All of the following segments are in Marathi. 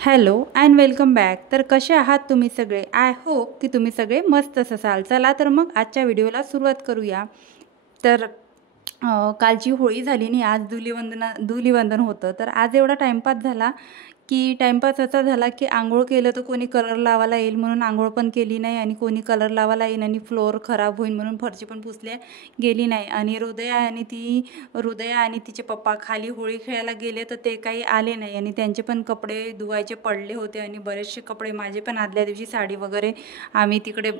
Hello and welcome back. तर कसे आहात तुम्ही सगळे? आय होप की तुम्ही सगळे मस्तच असाल. चला तर मग आजच्या व्हिडिओला सुरुवात करूया. तर कालची होळी झाली आणि आज धुलीवंदन होतं. तर आज एवढा टाईमपास झाला की टाईमपास असा झाला की आंघोळ केलं तर कोणी कलर लावायला येईल म्हणून आंघोळ पण केली नाही आणि कोणी कलर लावायला येईल आणि फ्लोअर खराब होईल म्हणून फरची पण पुसल्या गेली नाही. आणि हृदया आणि तिचे पप्पा खाली होळी खेळायला गेले तर ते काही आले नाही आणि त्यांचे पण कपडे धुवायचे पडले होते आणि बरेचसे कपडे माझे पण आदल्या दिवशी साडी वगैरे आम्ही तिकडे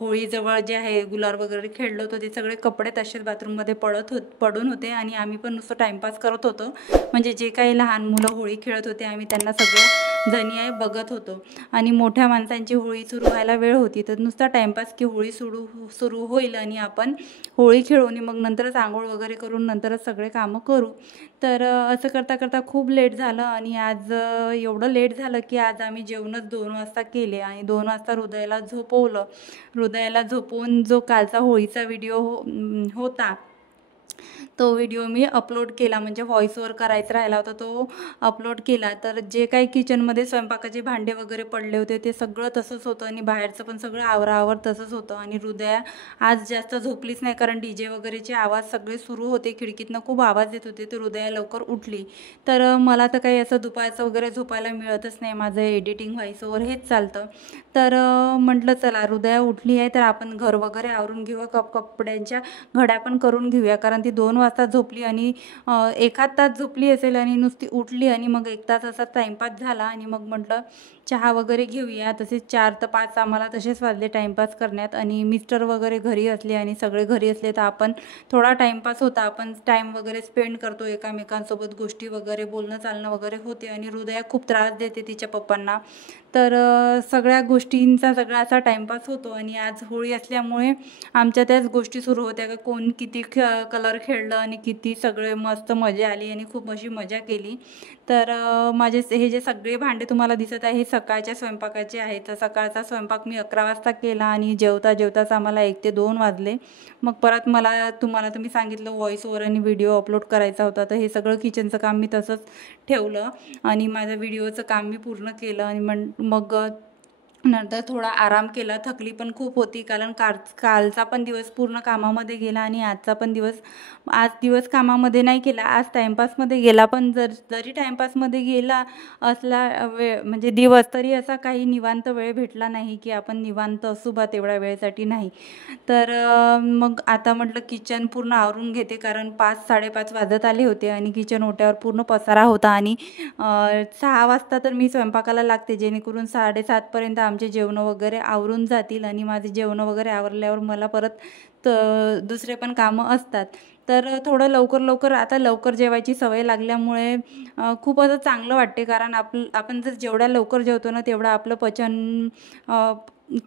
होळीजवळ जे आहे गुलाल वगैरे खेळलो होतो ते सगळे कपडे तसेच बाथरूममध्ये पडून होते आणि आम्ही पण नुसतं टाईमपास करत होतो. म्हणजे जे काही लहान मुलं होळी खेळत होते आम्ही त्यांना सगळं जणी आहे बघत होतो. आणि मोठ्या माणसांची होळी सुरू व्हायला वेळ होती तर नुसता टाईमपास की होळी सुरू होईल आणि आपण होळी खेळू आणि मग नंतरच आंघोळ वगैरे करून नंतरच सगळे कामं करू. तर असं करता करता खूप लेट झालं आणि आज एवढं लेट झालं की आज आम्ही जेवणच 2 वाजता केले आणि 2 वाजता हृदयाला झोपवलं. हृदयाला झोपवून जो कालचा होळीचा व्हिडिओ होता तो व्हिडिओ मी अपलोड केला. म्हणजे व्हॉइस ओव्हर करायचा राहिला होता तो अपलोड केला. तर जे काही किचनमध्ये स्वयंपाकाचे भांडे वगैरे पडले होते ते सगळं तसंच होतं आणि बाहेरचं पण सगळं आवराआवर तसंच होतं. आणि हृदया आज जास्त झोपलीच नाही कारण DJ वगैरेचे आवाज सगळे सुरू होते, खिडकीतनं खूप आवाज येत होते. तर हृदया लवकर उठली. तर मला तर काही असं दुपारचं वगैरे झोपायला मिळतच नाही, माझं एडिटिंग व्हॉइस ओव्हर हेच चालतं. तर म्हटलं चला हृदया उठली आहे तर आपण घर वगैरे आवरून घेऊया, कपड्यांच्या घड्या पण करून घेऊया कारण ती 2 वाजता झोपली आणि 1 तास झोपली असेल आणि नुसती उठली आणि मग 1 तास असा टाईमपास झाला. आणि मग म्हटलं चहा वगैरे घेऊया. तसेच 4 ते 5 आम्हाला तसेच वाजले टाईमपास करण्यात. आणि मिस्टर वगैरे घरी असले आणि सगळे घरी असले तर आपण थोडा टाईमपास होता, आपण टाईम वगैरे स्पेंड करतो एकमेकांसोबत, गोष्टी वगैरे बोलणं चालणं वगैरे होते. आणि हृदया खूप त्रास देते तिच्या पप्पांना. तर सगळ्या गोष्टींचा सगळा असा टाईमपास होतो. आणि आज होळी असल्यामुळे आमच्या त्याच गोष्टी सुरू होत्या का कोण किती कलर खेळलं आणि किती सगळे मस्त मजा आली आणि खूप अशी मजा केली. तर माझे हे जे सगळे भांडे तुम्हाला दिसत आहे हे सकाळच्या स्वयंपाकाचे आहेत. तर सकाळचा स्वयंपाक मी 11 वाजता केला आणि जेवताच आम्हाला 1 ते 2 वाजले. मग परत तुम्हाला तर मी सांगितलं व्हॉइस ओव्हर आणि व्हिडिओ अपलोड करायचा होता. तर हे सगळं किचनचं काम मी तसंच ठेवलं आणि माझं व्हिडिओचं काम मी पूर्ण केलं. आणि मग नंतर थोडा आराम केला. थकली पण खूप होती कारण कालचा पण दिवस पूर्ण कामामध्ये गेला आणि आजचा पण आज दिवस कामामध्ये नाही केला, आज टाईमपासमध्ये गेला. पण जरी टाईमपासमध्ये गेला असला वेळ म्हणजे दिवस, तरी असा काही निवांत वेळ भेटला नाही की आपण निवांत असू बा तेवढ्या वेळेसाठी नाही. तर मग आता म्हटलं किचन पूर्ण आवरून घेते कारण 5-5:30 वाजत आले होते आणि किचन ओट्यावर पूर्ण पसारा होता. आणि 6 वाजता तर मी स्वयंपाकाला लागते जेणेकरून 7:30पर्यंत आमचे जेवणं वगैरे आवरून जातील. आणि माझे जेवणं वगैरे आवरल्यावर मला परत दुसरे पण कामं असतात. तर थोडं लवकर आता लवकर जेवायची सवय लागल्यामुळे खूप असं चांगलं वाटते कारण आपण जर जेवढ्या लवकर जेवतो ना तेवढं आपलं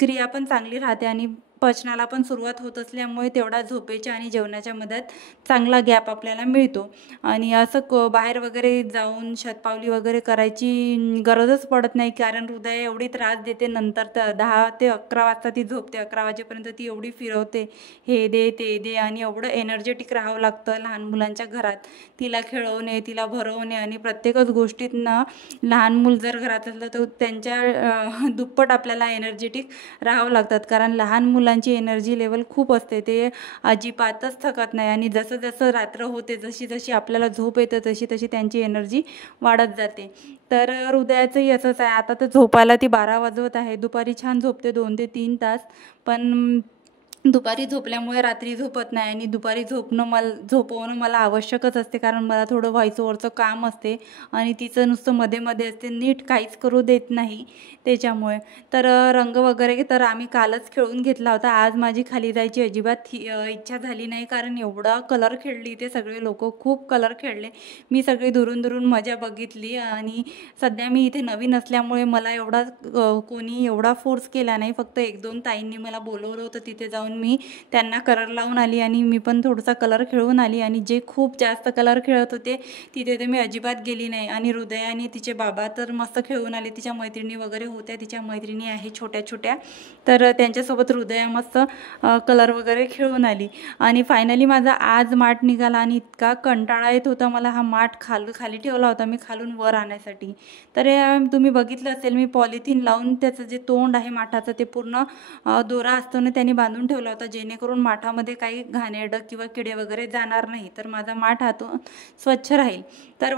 क्रिया पण चांगली राहते आणि पचनाला पण सुरुवात होत असल्यामुळे तेवढा झोपेच्या आणि जेवणाच्या मध्यात चांगला गॅप आपल्याला मिळतो. आणि असं बाहेर वगैरे जाऊन शतपावली वगैरे करायची गरजच पडत नाही कारण हृदय एवढी त्रास देते. नंतर तर 10 ते 11 वाजता ती झोपते. 11 वाजेपर्यंत ती एवढी फिरवते, हे दे ते दे. आणि एवढं एनर्जेटिक राहावं लागतं लहान मुलांच्या घरात. तिला खेळवणे, तिला भरवणे आणि प्रत्येकच गोष्टीतनं लहान मूल जर घरात असलं तर त्यांच्या दुप्पट आपल्याला एनर्जेटिक राहावं लागतात कारण लहान मुलांची एनर्जी लेवल खूप असते, ते अजिबातच थकत नाही. आणि जसं जसं रात्र होते, जशी जशी आपल्याला झोप येते तशी तशी त्यांची एनर्जी वाढत जाते. तर हृदयाचंही असंच आहे. आता तर झोपायला ती 12 वाजवत आहे. दुपारी छान झोपते 2 ते 3 तास. पण दुपारी झोपल्यामुळे रात्री झोपत नाही आणि दुपारी झोपवणं मला आवश्यकच असते कारण मला थोडं व्हॉइस ओव्हरचं काम असते आणि तिचं नुसतं मध्ये मध्ये असते, नीट काहीच करू देत नाही त्याच्यामुळे. तर रंग वगैरे तर आम्ही कालच खेळून घेतला होता. आज माझी खाली जायची अजिबात इच्छा झाली नाही कारण एवढा कलर खेळली, ते सगळे लोक खूप कलर खेळले. मी सगळी दुरून मजा बघितली. आणि सध्या मी इथे नवीन असल्यामुळे मला कोणी एवढा फोर्स केला नाही. फक्त 1-2 ताईंनी मला बोलवलं होतं तिथे जाऊन जाऊन मी त्यांना कलर लावून आली आणि मी पण थोडासा कलर खेळून आली. आणि जे खूप जास्त कलर खेळत होते तिथे तर मी अजिबात गेली नाही. आणि हृदया आणि तिचे बाबा तर मस्त खेळून आले. तिच्या मैत्रिणी वगैरे होत्या, तिच्या मैत्रिणी आहे छोट्या छोट्या, तर त्यांच्यासोबत हृदया मस्त कलर वगैरे खेळून आली. आणि फायनली माझा आज माठ निघाला आणि इतका कंटाळा येत होता मला. हा माठ खाली ठेवला होता मी खालून वर आणण्यासाठी. तर तुम्ही बघितलं असेल मी पॉलिथिन लावून त्याचं जे तोंड आहे माठाचं ते पूर्ण दोरा असतो ना त्याने बांधून ठेवला होता, जेणेकरून माठामध्ये काही घाणेरडं किंवा किडे वगैरे जाणार नाही, तर माझा माठ हातून स्वच्छ राहील. तर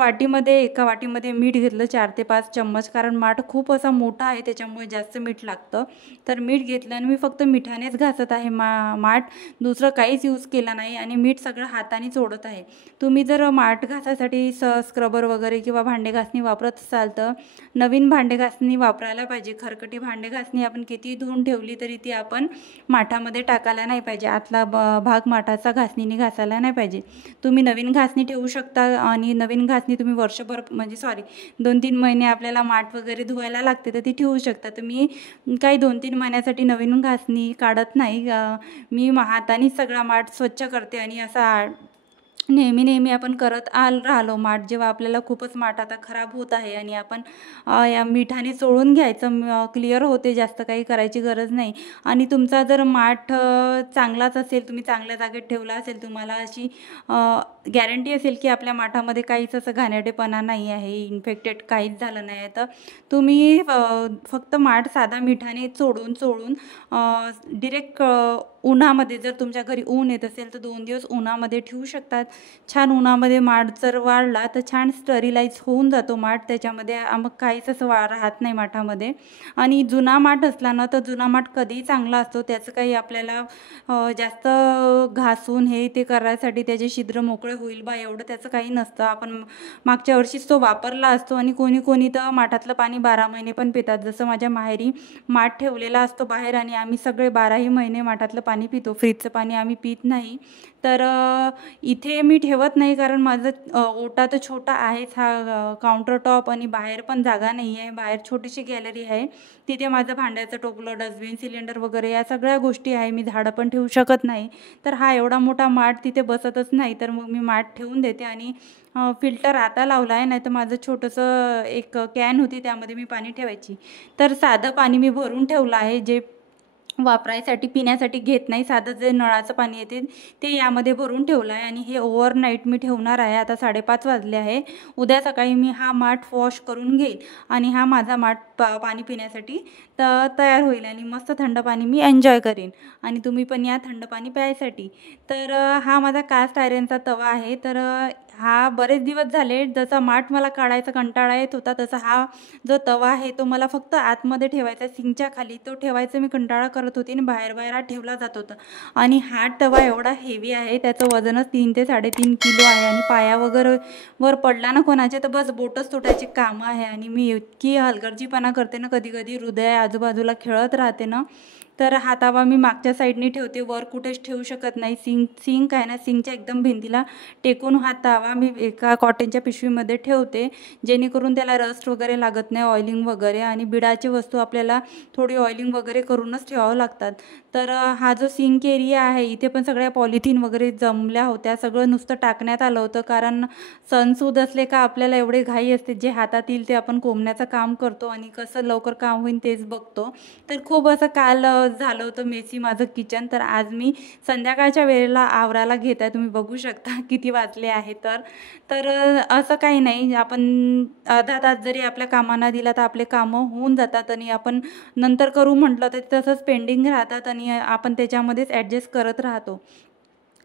एका वाटीमध्ये मीठ घेतलं 4 ते 5 चम्मच, कारण माठ खूप असा मोठा आहे त्याच्यामुळे जास्त मीठ लागतं. तर मीठ घेतलं आणि मी फक्त मिठानेच घासत आहे माठ, दुसरं काहीच यूज केला नाही. आणि मीठ सगळं हाताने ओढत आहे. तुम्ही जर माठ घासासाठी स्क्रबर वगैरे किंवा भांडे घासणी वापरत असाल तर नवीन भांडे घासणी वापरायला पाहिजे. खरकटी भांडे घासणी आपण किती धुवून ठेवली तरी ती आपण माठामध्ये टाकायला नाही पाहिजे. आतला भाग माठाचा घासणीने घासायला नाही पाहिजे. तुम्ही नवीन घासणी ठेवू शकता आणि नवीन घासणी तुम्ही वर्षभर म्हणजे 2-3 महिने आपल्याला माठ वगैरे धुवायला लागते तर ती ठेवू शकता. तर मी काही 2-3 महिन्यासाठी नवीन घासणी काढत नाही. मी हाताने सगळा माठ स्वच्छ करते. आणि असा नेहमी आपण करत राहिलो माठ, जेव्हा आपल्याला खूपच माठ आता खराब होत आहे आणि आपण या मिठाने चोळून घ्यायचं, क्लिअर होते, जास्त काही करायची गरज नाही. आणि तुमचा जर माठ चांगलाच असेल, तुम्ही चांगल्या जागेत ठेवला असेल, तुम्हाला अशी गॅरंटी असेल की आपल्या माठामध्ये काहीच असं घाणेरडेपणा नाही आहे, इन्फेक्टेड काहीच झालं नाही आहे, तर तुम्ही फक्त माठ साधा मिठाने चोळून डिरेक्ट उन्हामध्ये, जर तुमच्या घरी ऊन येत असेल तर 2 दिवस उन्हामध्ये ठेवू शकतात. छान उन्हामध्ये माठ जर वाळला तर छान स्टरीलाइज होऊन जातो माठ, त्याच्यामध्ये मग काहीच असं राहत नाही माठामध्ये. आणि जुना माठ असला ना तर जुना माठ कधीही चांगला असतो, त्याचं काही आपल्याला जास्त घासून हे ते करायसाठी त्याचे छिद्र मोकळे होईल बा एवढं त्याचं काही नसतं. आपण मागच्या वर्षीच तो वापरला असतो. आणि कोणी तर माठातलं पाणी 12 महिने पण पितात, जसं माझ्या माहेरी माठ ठेवलेला असतो बाहेर आणि आम्ही सगळे 12ही महिने माठातलं पाणी पितो, फ्रीजचं पाणी आम्ही पित नाही. तर इथे मी ठेवत नाही, कारण माझं ओटा तर छोटा आहेच, हा काउंटर टॉप, आणि बाहेर पण जागा नाही आहे. बाहेर छोटीशी गॅलरी आहे, तिथे माझं भांड्याचं टोपलं, डस्टबिन, सिलेंडर वगैरे या सगळ्या गोष्टी आहे. मी झाडं पण ठेवू शकत नाही, तर हा एवढा मोठा माठ तिथे बसतच नाही. तर मग मी माठ ठेवून देते. आणि फिल्टर आता लावला आहे, नाही तर माझं छोटंसं एक कॅन होती त्यामध्ये मी पाणी ठेवायची. तर साधं पाणी मी भरून ठेवलं आहे, जे वापरायसाठी पिण्यासाठी घेत नाही, साधं जे नळाचं पाणी येते ते यामध्ये भरून ठेवलं आहे. आणि हे ओव्हरनाईट मी ठेवणार आहे. आता 5:30 वाजले आहे. उद्या सकाळी मी हा माठ वॉश करून घेईल आणि हा माझा माठ पाणी पिण्यासाठी तयार होईल आणि मस्त थंड पाणी मी एन्जॉय करीन. आणि तुम्ही पण या थंड पाणी प्यायसाठी. तर हा माझा कास्ट आयरनचा तवा आहे. तर हा बरेच दिवस झाले, जसा माठ मला काढायचा कंटाळा येत होता तसा हा जो तवा आहे तो मला फक्त आतमध्ये ठेवायचा, सिंकच्या खाली तो ठेवायचा मी कंटाळा करत होती आणि बाहेर हा ठेवला जात होता. आणि हा तवा एवढा हेवी आहे, त्याचं वजनच 3 ते 3.5 किलो आहे. आणि पाया वगैरे वर पडला ना कोणाचे तर बस बोटच तुटायची कामं आहे. आणि मी इतकी हलगर्जीपणा करते ना, कधी कधी हृदय आजूबाजूला खेळत राहते ना, तर हा तवा मी मागच्या साईडने ठेवते, वर कुठेच ठेवू शकत नाही. सिंक आहे ना, सिंकच्या एकदम भिंतीला टेकून हा तवा मी एका कॉटनच्या पिशवीमध्ये ठेवते, जेणेकरून त्याला रस्ट वगैरे लागत नाही, ऑइलिंग वगैरे. आणि बिडाची वस्तू आपल्याला थोडी ऑइलिंग वगैरे करूनच ठेवावं लागतात. तर हा जो सिंक एरिया आहे इथे पण सगळ्या पॉलिथिन वगैरे जमल्या होत्या, सगळं नुसतं टाकण्यात आलं होतं, कारण सणसूद असले का आपल्याला एवढे घाई असते, जे हातात येईल ते आपण कोंबण्याचं काम करतो आणि कसं लवकर काम होईल तेच बघतो. तर खूप असं काल झालं होतं मेसी माझं किचन. तर आज मी संध्याकाळच्या वेळेला आवरायला घेत आहे, तुम्ही बघू शकता किती वाजले आहे. तर असं काही नाही, आपण अर्धा तास जरी आपल्या कामांना दिला तर आपले कामं होऊन जातात आणि आपण नंतर करू म्हटलं तर तसंच पेंडिंग राहतात आणि आपण त्याच्यामध्येच ॲडजस्ट करत राहतो.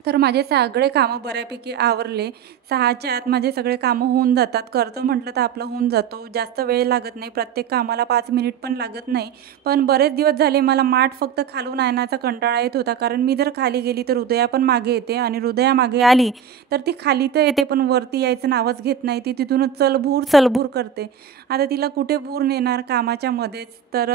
तर माझे सगळे कामं बऱ्यापैकी आवरले, 6च्या आत माझे सगळे कामं होऊन जातात. करतो म्हटलं तर आपलं होऊन जातो, जास्त वेळ लागत नाही, प्रत्येक कामाला 5 मिनिट पण लागत नाही. पण बरेच दिवस झाले मला माठ फक्त खालून आणायचा कंटाळा येत होता, कारण मी जर खाली गेली तर हृदया पण मागे येते आणि हृदया मागे आली तर ती खाली तर येते पण वरती यायचं नावच घेत नाही, ती तिथूनच चलभूर करते. आता तिला कुठे भूर नेणार कामाच्या मध्येच. तर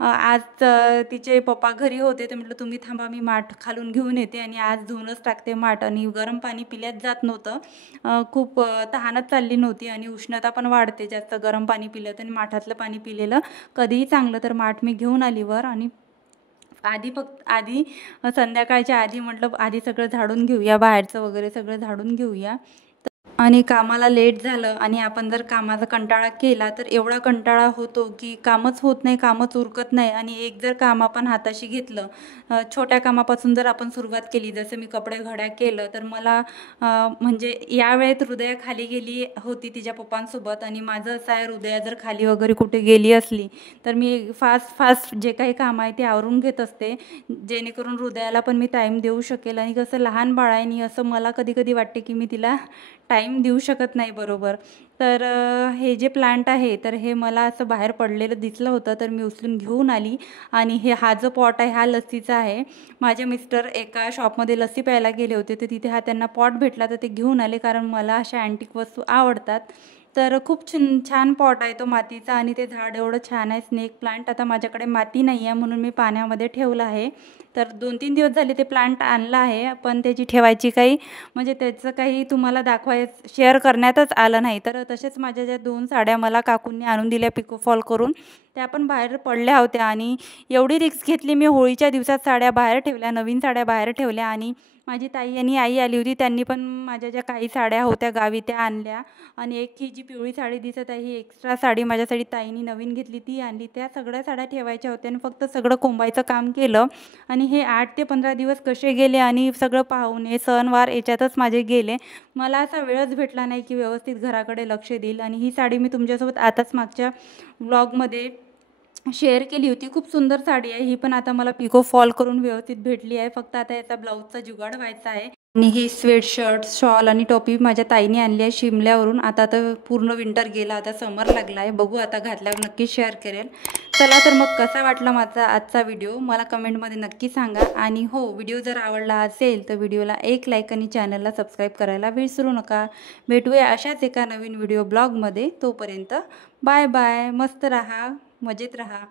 आज तिचे पप्पा घरी होते, तर म्हटलं तुम्ही थांबा, मी माठ खालून घेऊन येते आणि आज धुवूनच टाकते माठ. आणि गरम पाणी पिल्याच जात नव्हतं, खूप तहानच चालली नव्हती आणि उष्णता पण वाढते जास्त गरम पाणी पिलं तर, आणि माठातलं पाणी पिलेलं कधीही चांगलं. तर माठ मी घेऊन आली वर आणि आधी संध्याकाळच्या आधी म्हटलं आधी सगळं झाडून घेऊया, बाहेरचं वगैरे सगळं झाडून घेऊया. आणि कामाला लेट झालं आणि आपण जर कामाचा कंटाळा केला तर एवढा कंटाळा होतो की कामच होत नाही, कामच उरकत नाही. आणि एक जर काम आपण हाताशी घेतलं, छोट्या कामापासून जर आपण सुरुवात केली, जसं मी कपडे घड्या केलं, तर मला म्हणजे यावेळेत हृदया खाली गेली होती तिच्या पप्पांसोबत. आणि माझं असं आहे, हृदया जर खाली वगैरे कुठे गेली असली तर मी फास्ट जे काही काम आहे ते आवरून घेत असते, जेणेकरून हृदयाला पण मी टाईम देऊ शकेल. आणि कसं लहान बाळ आहे, असं मला कधी कधी वाटते की मी तिला टाईम देऊ शकत नाही बरोबर. तर हे जे प्लांट आहे तर हे मला असं बाहेर पडलेलं दिसलं होतं, तर मी उचलून घेऊन आली. आणि हा जो पॉट आहे हा लस्सीचा आहे. माझे मिस्टर एका शॉपमध्ये लस्सी प्यायला गेले होते, तर तिथे त्यांना पॉट भेटला, तर ते घेऊन आले, कारण मला अशा अँटिक वस्तू आवडतात. तर खूप छान पॉट आहे तो मातीचा. आणि ते झाड एवढं छान आहे, स्नेक प्लांट. आता माझ्याकडे माती नाही आहे म्हणून मी पाण्यामध्ये ठेवलं आहे. तर 2-3 दिवस झाले ते प्लांट आणलं आहे, पण त्याची ठेवायची काही म्हणजे त्याचं काही तुम्हाला शेअर करण्यातच आलं नाही. तर तसेच माझ्या ज्या 2 साड्या मला काकूंनी आणून दिल्या पिको फॉल करून, त्या पण बाहेर पडल्या होत्या. आणि एवढी रिस्क घेतली मी, होळीच्या दिवसात साड्या बाहेर ठेवल्या, नवीन साड्या बाहेर ठेवल्या. आणि माझी ताई आणि आई आली होती, त्यांनी पण माझ्या ज्या काही साड्या होत्या गावी त्या आणल्या. आणि एक ही जी पिवळी साडी दिसत आहे ही एक्स्ट्रा साडी माझ्यासाठी ताईनी नवीन घेतली, ती आणली. त्या सगळ्या साड्या ठेवायच्या होत्या आणि फक्त सगळं कोंबायचं काम केलं. आणि हे 8 ते 15 दिवस कसे गेले आणि सगळं पाहुणे सणवार याच्यातच माझे गेले. मला असा वेळच भेटला नाही की व्यवस्थित घराकडे लक्ष देईल. आणि ही साडी मी तुमच्यासोबत आताच मागच्या व्लॉगमध्ये शेअर केली होती. खूप सुंदर साडी आहे ही, पण आता मला पिको फॉल करून व्यवस्थित भेटली आहे. फक्त आता याचा ब्लाऊजचा जुगाड व्हायचा आहे. आणि ही स्वेटशर्ट, शॉल आणि टोपी माझ्या ताईने आणली आहे शिमल्यावरून. आता तर पूर्ण विंटर गेला, आता समर लागला आहे. बघू आता घातल्यावर नक्की शेअर करेल. चला तर मग कसा वाटला माझा आजचा व्हिडिओ मला कमेंटमध्ये नक्की सांगा. आणि हो, व्हिडिओ जर आवडला असेल तर व्हिडिओला एक लाईक आणि चॅनलला सबस्क्राईब करायला विसरू नका. भेटूया अशाच एका नवीन व्हिडिओ ब्लॉगमध्ये. तोपर्यंत बाय बाय. मस्त राहा, मजेत राहा.